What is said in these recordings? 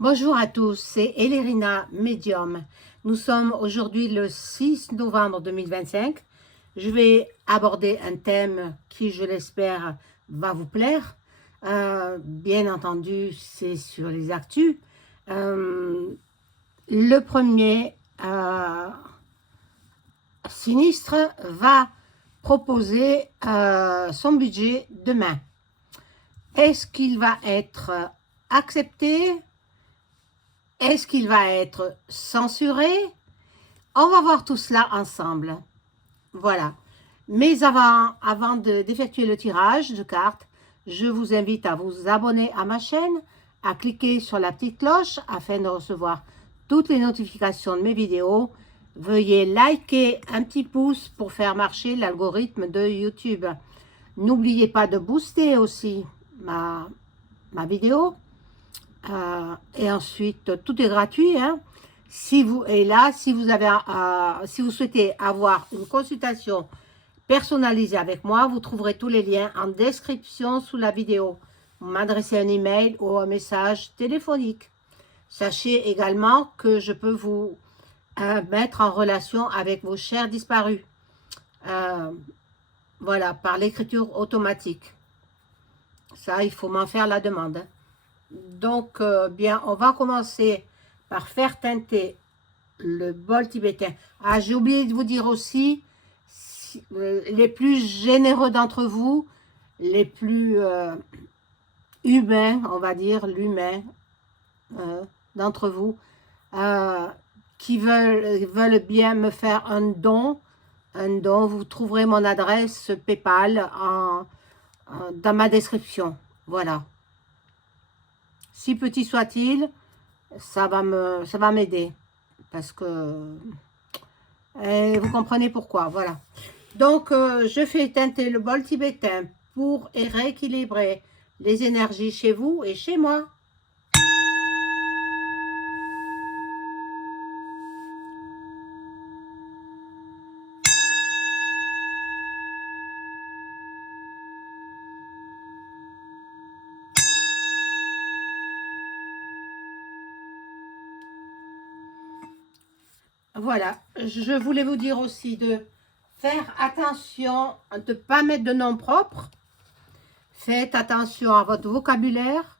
Bonjour à tous, c'est Elérina Médium. Nous sommes aujourd'hui le 6 novembre 2025. Je vais aborder un thème qui, je l'espère, va vous plaire. Bien entendu, c'est sur les actus. Le premier sinistre va proposer son budget demain. Est-ce qu'il va être accepté? Est-ce qu'il va être censuré? On va voir tout cela ensemble. Voilà. Mais avant d'effectuer le tirage de cartes, je vous invite à vous abonner à ma chaîne, à cliquer sur la petite cloche afin de recevoir toutes les notifications de mes vidéos. Veuillez liker un petit pouce pour faire marcher l'algorithme de YouTube. N'oubliez pas de booster aussi ma vidéo. Et ensuite, tout est gratuit. Hein. Si vous souhaitez avoir une consultation personnalisée avec moi, vous trouverez tous les liens en description sous la vidéo. Vous m'adressez un email ou un message téléphonique. Sachez également que je peux vous mettre en relation avec vos chers disparus. Voilà, par l'écriture automatique. Ça, il faut m'en faire la demande. Hein. Donc, bien, on va commencer par faire teinter le bol tibétain. Ah, j'ai oublié de vous dire aussi, les plus généreux d'entre vous, les plus humains, on va dire, l'humain d'entre vous, qui veulent bien me faire un don, vous trouverez mon adresse PayPal dans ma description. Voilà. Si petit soit-il, ça va m'aider. Parce que vous comprenez pourquoi. Voilà. Donc, je fais teinter le bol tibétain pour rééquilibrer les énergies chez vous et chez moi. Voilà, je voulais vous dire aussi de faire attention, de ne pas mettre de nom propre. Faites attention à votre vocabulaire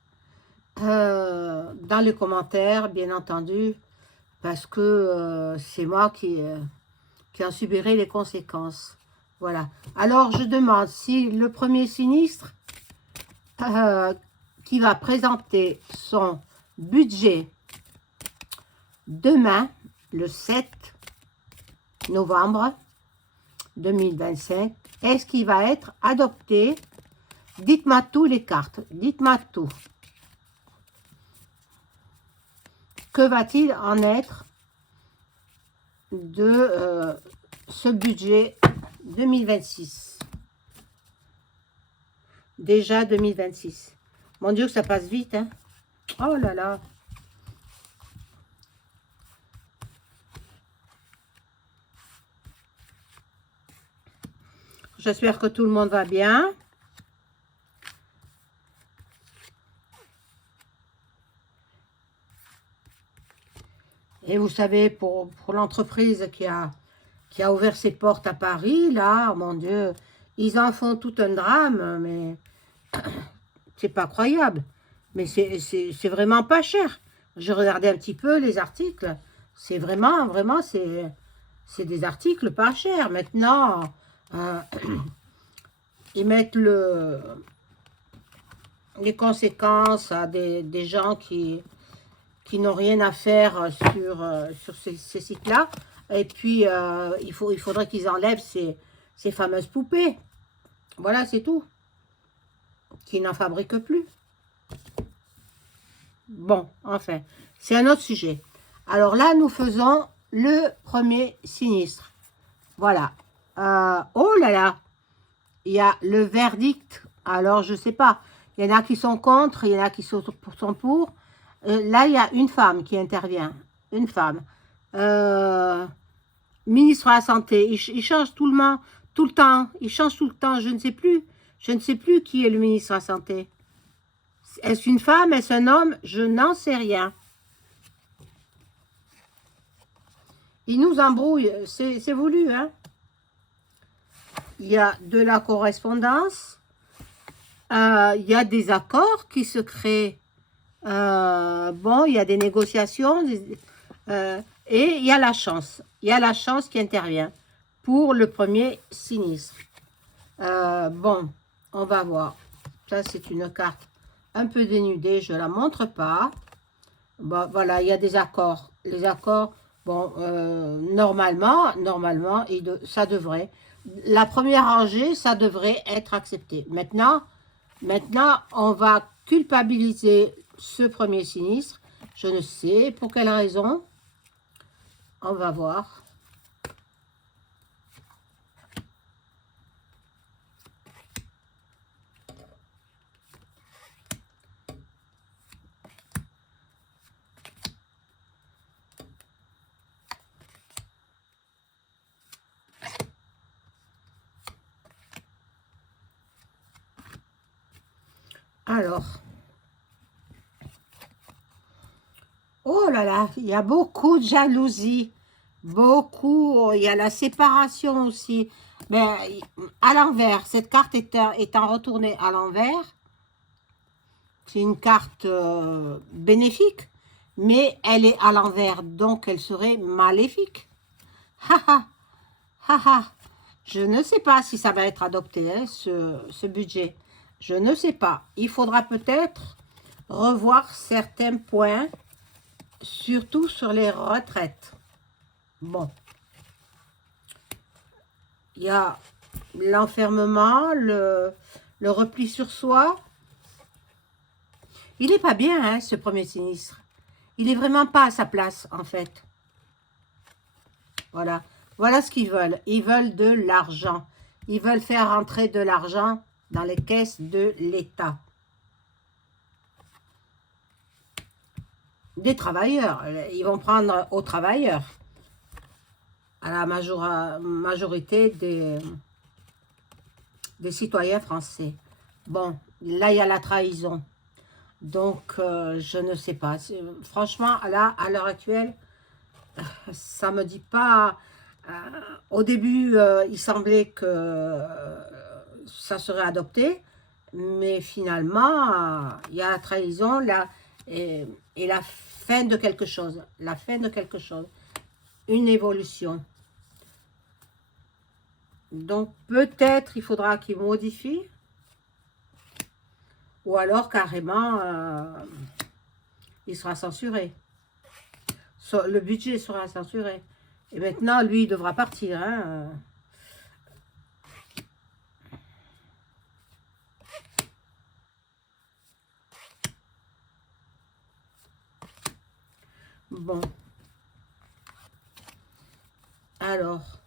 dans les commentaires, bien entendu, parce que c'est moi qui en subirai les conséquences. Voilà. Alors, je demande si le premier sinistre qui va présenter son budget demain, le 7 novembre 2025, est-ce qu'il va être adopté? Dites-moi tout les cartes, dites-moi tout. Que va-t-il en être de ce budget 2026? Déjà 2026. Mon Dieu, que ça passe vite, hein? Oh là là! J'espère que tout le monde va bien. Et vous savez, pour l'entreprise qui a ouvert ses portes à Paris, là, mon Dieu, ils en font tout un drame, mais c'est pas croyable. Mais c'est vraiment pas cher. Je regardais un petit peu les articles. C'est vraiment, c'est des articles pas chers. Maintenant, ils mettent les conséquences à des gens qui n'ont rien à faire sur ces sites-là. Et puis, il faudrait qu'ils enlèvent ces fameuses poupées. Voilà, c'est tout. Qui n'en fabriquent plus. Bon, enfin, c'est un autre sujet. Alors là, nous faisons le premier sinistre. Voilà. Oh là là, il y a le verdict. Alors, je ne sais pas. Il y en a qui sont contre, il y en a qui sont pour. Là, il y a une femme qui intervient. Une femme. Ministre de la Santé. Il change tout le temps. Il change tout le temps. Je ne sais plus. Je ne sais plus qui est le ministre de la Santé. Est-ce une femme? Est-ce un homme? Je n'en sais rien. Ils nous embrouillent, c'est voulu, hein. Il y a de la correspondance, il y a des accords qui se créent. Bon, il y a des négociations, et il y a la chance. Il y a la chance qui intervient pour le premier sinistre. Bon, on va voir. Ça, c'est une carte un peu dénudée, je ne la montre pas. Bon, voilà, il y a des accords. Les accords, bon, normalement, ça devrait. La première rangée, ça devrait être accepté. Maintenant, on va culpabiliser ce premier sinistre. Je ne sais pour quelle raison. On va voir. Alors, oh là là, il y a beaucoup de jalousie, beaucoup, il y a la séparation aussi. Mais à l'envers, cette carte étant retournée à l'envers, c'est une carte bénéfique, mais elle est à l'envers, donc elle serait maléfique. Ha ha, ha ha. Je ne sais pas si ça va être adopté, hein, ce budget. Je ne sais pas. Il faudra peut-être revoir certains points, surtout sur les retraites. Bon. Il y a l'enfermement, le repli sur soi. Il n'est pas bien, hein, ce premier sinistre. Il n'est vraiment pas à sa place, en fait. Voilà. Voilà ce qu'ils veulent. Ils veulent de l'argent. Ils veulent faire rentrer de l'argent dans les caisses de l'État. Des travailleurs. Ils vont prendre aux travailleurs. À la majorité des citoyens français. Bon, là, il y a la trahison. Donc, je ne sais pas. Franchement, là, à l'heure actuelle, ça me dit pas... au début, il semblait que ça serait adopté, mais finalement, il y a la trahison là, et la fin de quelque chose. La fin de quelque chose. Une évolution. Donc, peut-être il faudra qu'il modifie, ou alors carrément, il sera censuré. Le budget sera censuré. Et maintenant, lui, il devra partir. Hein. Bon. Alors.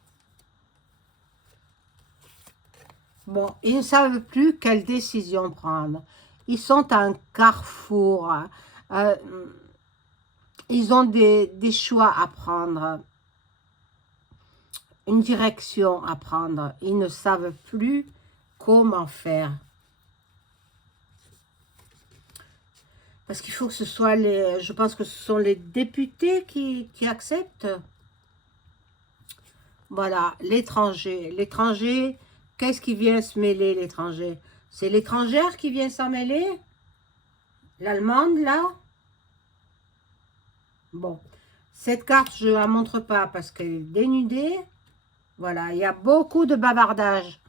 Bon, ils ne savent plus quelle décision prendre. Ils sont à un carrefour. Ils ont des choix à prendre. Une direction à prendre. Ils ne savent plus comment faire. Parce qu'il faut que ce soit les... Je pense que ce sont les députés qui acceptent. Voilà, l'étranger. L'étranger, qu'est-ce qui vient se mêler, l'étranger? C'est l'étrangère qui vient s'en mêler? L'allemande, là? Bon, cette carte, je ne la montre pas parce qu'elle est dénudée. Voilà, il y a beaucoup de bavardage.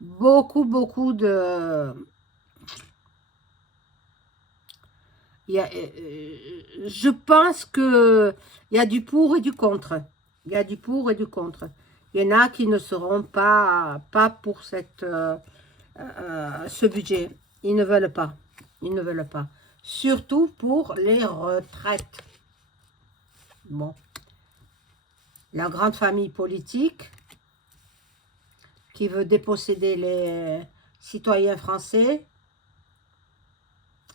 Beaucoup de... je pense que il y a du pour et du contre. Il y a du pour et du contre. Il y en a qui ne seront pas pour ce budget. Ils ne veulent pas. Ils ne veulent pas. Surtout pour les retraites. Bon. La grande famille politique qui veut déposséder les citoyens français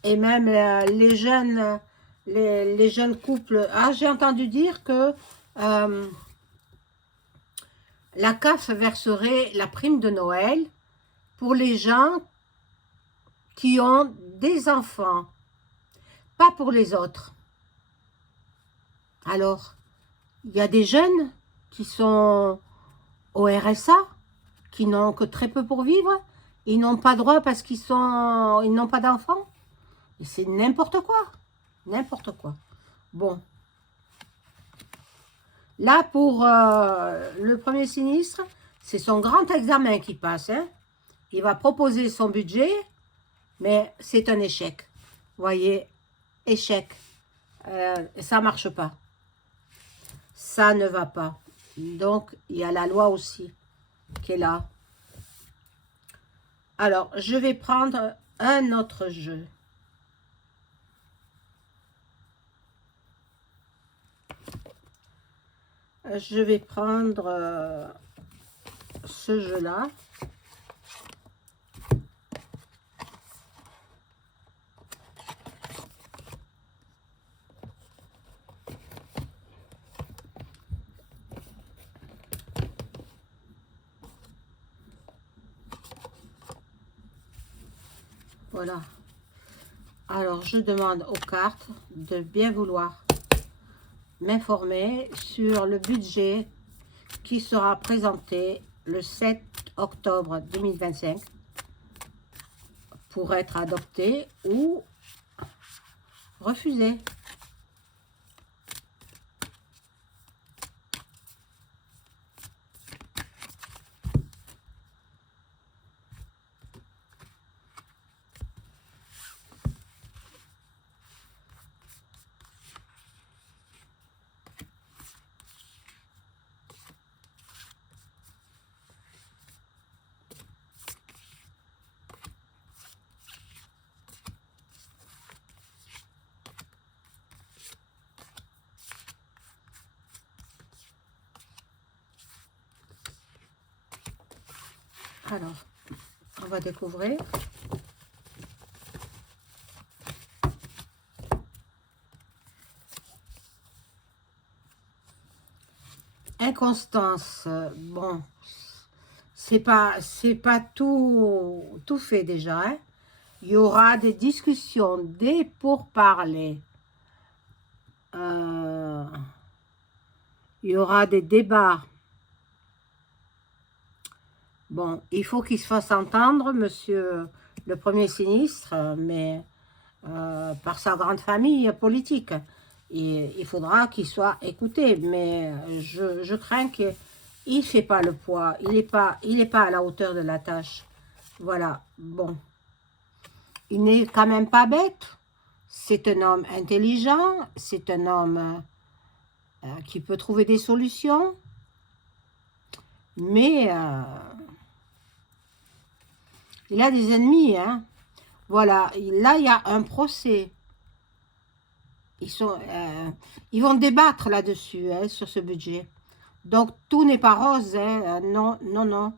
et même les jeunes couples. Ah, j'ai entendu dire que la CAF verserait la prime de Noël pour les gens qui ont des enfants, pas pour les autres. Alors, Il y a des jeunes qui sont au RSA, qui n'ont que très peu pour vivre. Ils n'ont pas droit parce ils n'ont pas d'enfants. Et c'est n'importe quoi. N'importe quoi. Bon. Là, pour le premier sinistre, c'est son grand examen qui passe. Hein. Il va proposer son budget, mais c'est un échec. Vous voyez, échec. Ça ne marche pas. Ça ne va pas. Donc, il y a la loi aussi qui est là. Alors, je vais prendre un autre jeu. Je vais prendre ce jeu-là. Voilà. Alors, je demande aux cartes de bien vouloir m'informer sur le budget qui sera présenté le 7 octobre 2025 pour être adopté ou refusé. Alors, on va découvrir. Inconstance, bon, c'est pas tout fait déjà. Hein. Il y aura des discussions, des pourparlers. Il y aura des débats. Bon, il faut qu'il se fasse entendre, monsieur le premier sinistre, mais par sa grande famille politique. Et il faudra qu'il soit écouté, mais je crains qu'il ne fait pas le poids, il n'est pas à la hauteur de la tâche. Voilà, bon. Il n'est quand même pas bête, c'est un homme intelligent, c'est un homme qui peut trouver des solutions, mais il a des ennemis, hein. Voilà, là, il y a un procès. Ils vont débattre là-dessus, hein, sur ce budget. Donc, tout n'est pas rose, hein. Non, non, non.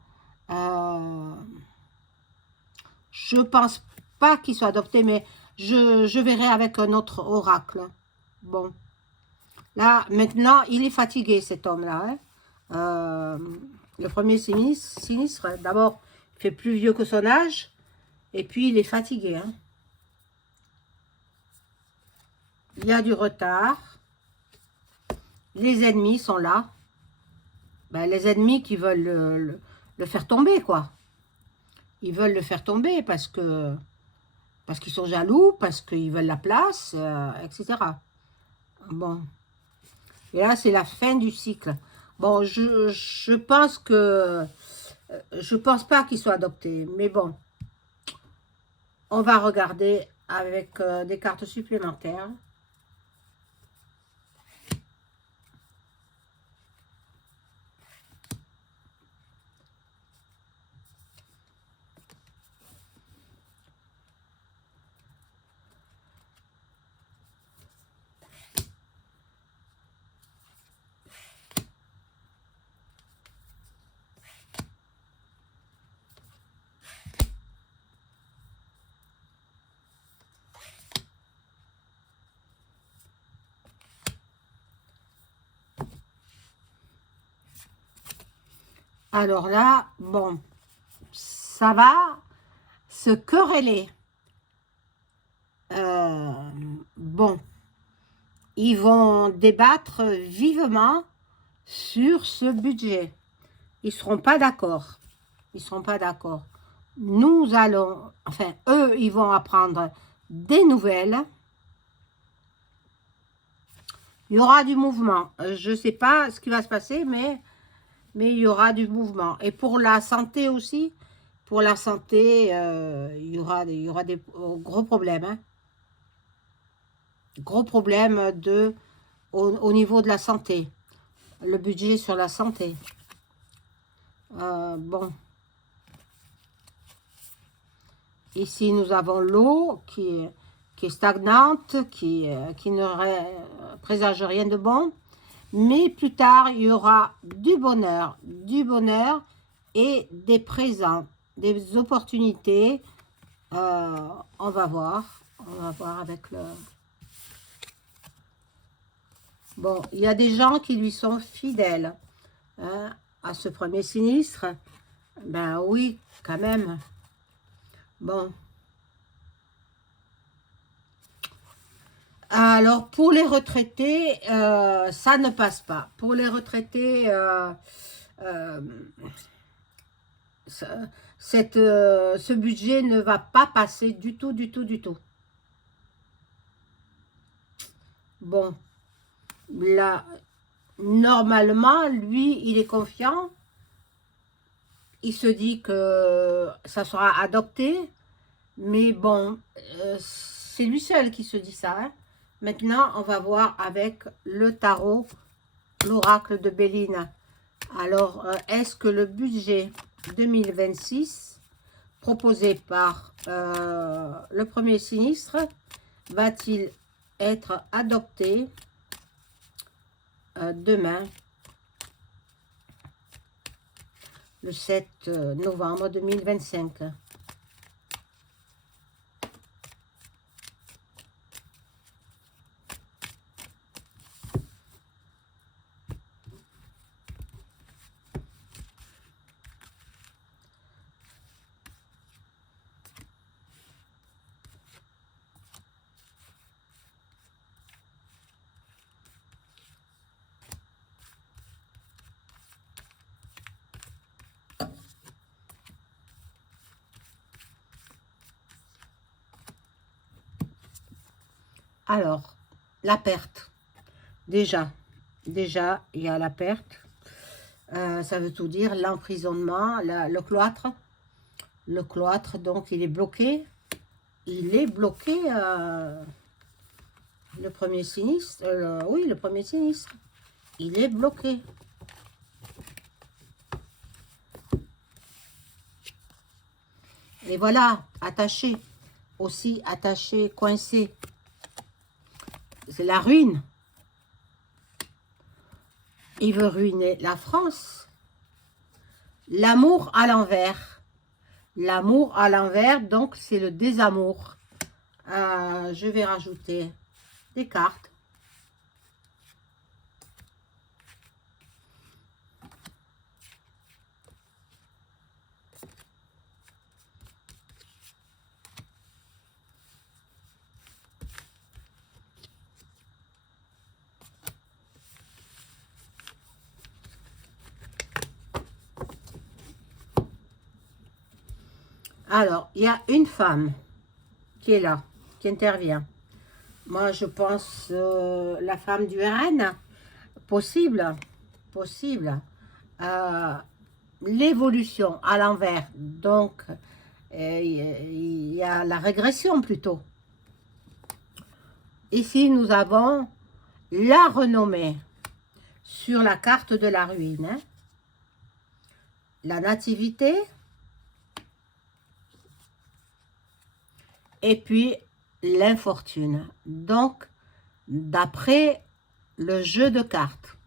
Je pense pas qu'il soit adopté, mais je verrai avec un autre oracle. Bon. Là, maintenant, il est fatigué, cet homme-là. Hein. Le premier sinistre, d'abord, il fait plus vieux que son âge, et puis il est fatigué. Hein. Il y a du retard. Les ennemis sont là. Ben, les ennemis qui veulent le faire tomber, quoi. Ils veulent le faire tomber parce qu'ils sont jaloux, parce qu'ils veulent la place, etc. Bon. Et là, c'est la fin du cycle. Bon, je pense que... je pense pas qu'il soit adopté. Mais bon, on va regarder avec des cartes supplémentaires. Alors là, bon, ça va se quereller. Bon, ils vont débattre vivement sur ce budget. Ils ne seront pas d'accord. Ils ne seront pas d'accord. Nous allons, enfin, eux, ils vont apprendre des nouvelles. Il y aura du mouvement. Je ne sais pas ce qui va se passer, mais il y aura du mouvement. Et pour la santé aussi, pour la santé, il y aura des gros problèmes. Hein. Gros problèmes au niveau de la santé. Le budget sur la santé. Bon. Ici, nous avons l'eau qui est stagnante, qui ne présage rien de bon. Mais plus tard, il y aura du bonheur et des présents, des opportunités. On va voir avec le... Bon, il y a des gens qui lui sont fidèles hein, à ce premier sinistre. Ben oui, quand même. Bon. Alors, pour les retraités, ça ne passe pas. Pour les retraités, ce budget ne va pas passer du tout. Bon, là, normalement, lui, il est confiant. Il se dit que ça sera adopté. Mais bon, c'est lui seul qui se dit ça. Hein. Maintenant, on va voir avec le tarot, l'oracle de Béline. Alors, est-ce que le budget 2026 proposé par le premier sinistre va-t-il être adopté demain, le 7 novembre 2025? Alors, la perte. Déjà, il y a la perte. Ça veut tout dire, l'emprisonnement, le cloître. Le cloître, donc, il est bloqué. Il est bloqué, le premier sinistre. Oui, le premier sinistre. Il est bloqué. Et voilà, attaché. Aussi attaché, coincé. C'est la ruine. Il veut ruiner la France. L'amour à l'envers. L'amour à l'envers, donc c'est le désamour. Je vais rajouter des cartes. Alors, il y a une femme qui est là, qui intervient. Moi, je pense la femme du RN, possible. L'évolution à l'envers, donc il y a la régression plutôt. Ici, nous avons la renommée sur la carte de la ruine. Hein. La nativité. Et puis, l'infortune. Donc, d'après le jeu de cartes,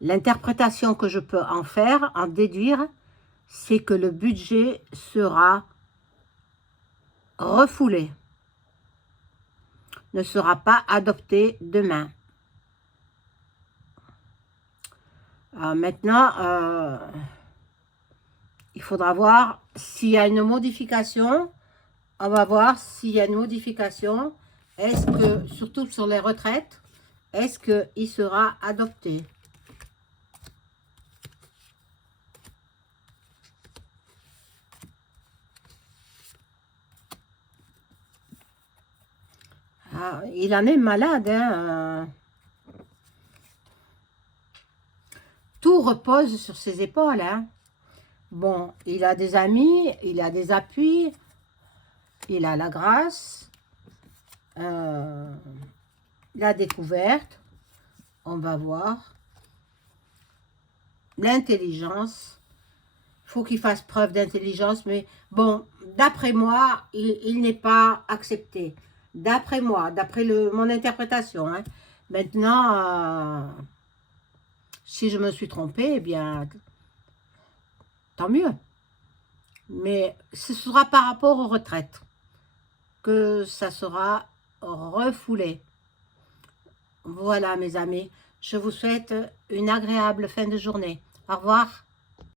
l'interprétation que je peux en faire, en déduire, c'est que le budget sera refoulé, ne sera pas adopté demain. Maintenant, il faudra voir s'il y a une modification. On va voir s'il y a une modification. Est-ce que, surtout sur les retraites, est-ce qu'il sera adopté? Ah, il en est malade, hein. Tout repose sur ses épaules, hein. Bon, il a des amis, il a des appuis, il a la grâce, la découverte, on va voir, l'intelligence. Il faut qu'il fasse preuve d'intelligence, mais bon, d'après moi, il n'est pas accepté. D'après moi, d'après mon interprétation, hein. Maintenant, si je me suis trompée, eh bien, tant mieux. Mais ce sera par rapport aux retraites que ça sera refoulé. Voilà, mes amis. Je vous souhaite une agréable fin de journée. Au revoir.